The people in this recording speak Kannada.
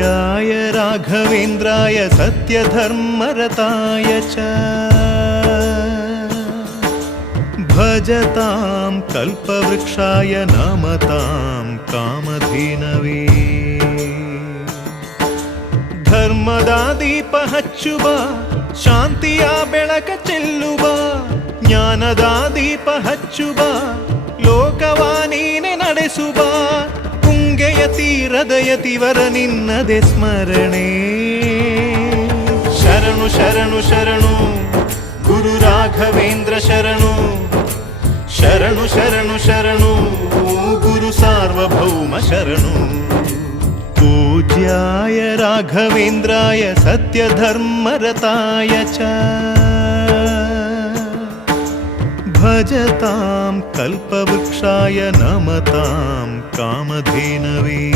पूज्याय राघवेन्द्राय सत्यधर्मरताय च भजतां कल्पवृक्षाय नमतां कामधेनवे ಧರ್ಮದ ದೀಪ ಹಚ್ಚುವ ಶಾಂತಿಯ ಬೆಳಕ ಚೆಲ್ಲುವ ಜ್ಞಾನದ ದೀಪ ಹಚ್ಚುವ ಲೋಕವ ನೀನೆ ನಡೆಸುವ ತುಂಗೆಯ ತೀರದ ಯತಿವರ ನಿನ್ನದೆ ಸ್ಮರಣೆ ಶರಣು ಶರಣು ಶರಣು ಗುರು ರಾಘವೇಂದ್ರ ಶರಣು ಶರಣು ಶರಣು ಶರಣು ಗುರು ಸಾರ್ವಭೌಮ ಶರಣು पूज्याय राघवेन्द्राय सत्यधर्मरताय च भजतां कल्पवृक्षाय नमतां कामधेनवे।